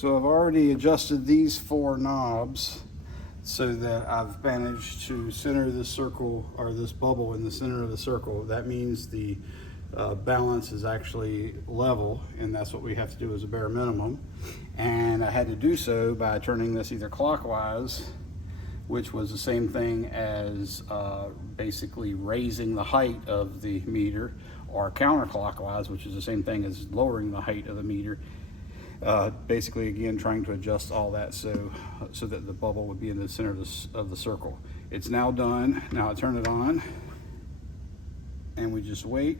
So I've already adjusted these 4 knobs so that I've managed to center this circle, or this bubble in the center of the circle. That means the balance is actually level, and that's what we have to do as a bare minimum. And I had to do so by turning this either clockwise, which was the same thing as basically raising the height of the meter, or counterclockwise, which is the same thing as lowering the height of the meter. Basically, again, trying to adjust all that so that the bubble would be in the center of the circle. It's now done. Now I turn it on, and we just wait.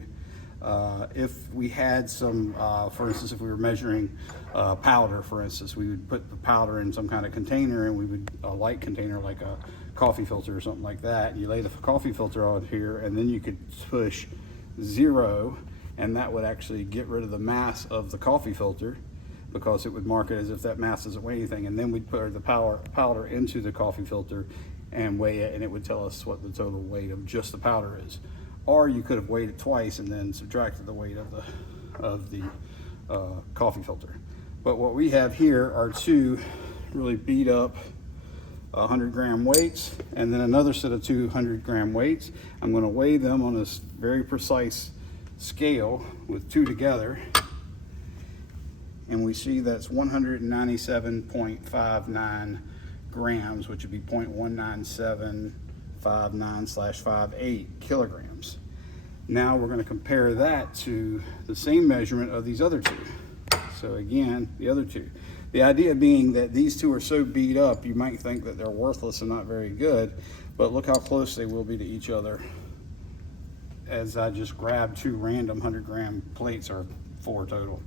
If we had some, for instance, if we were measuring powder, for instance, we would put the powder in some kind of container, and we would, a light container like a coffee filter or something like that. You lay the coffee filter on here, and then you could push 0, and that would actually get rid of the mass of the coffee filter, because it would mark it as if that mass doesn't weigh anything. And then we'd put the powder into the coffee filter and weigh it, and it would tell us what the total weight of just the powder is. Or you could have weighed it twice and then subtracted the weight of the coffee filter. But what we have here are 2 really beat up 100-gram weights, and then another set of 200-gram weights. I'm going to weigh them on this very precise scale with 2 together, and we see that's 197.59 grams, which would be 0.19759/58 kilograms. Now we're going to compare that to the same measurement of these other 2. So again, the other 2. The idea being that these 2 are so beat up, you might think that they're worthless and not very good, but look how close they will be to each other as I just grabbed 2 random 100-gram plates, or 4 total.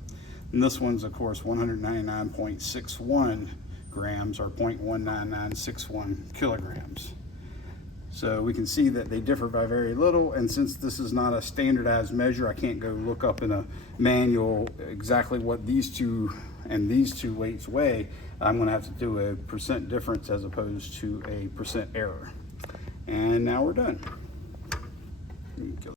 And this one's, of course, 199.61 grams, or 0.19961 kilograms. So we can see that they differ by very little, and since this is not a standardized measure, I can't go look up in a manual exactly what these 2 and these 2 weights weigh. I'm going to have to do a percent difference as opposed to a percent error. And now we're done.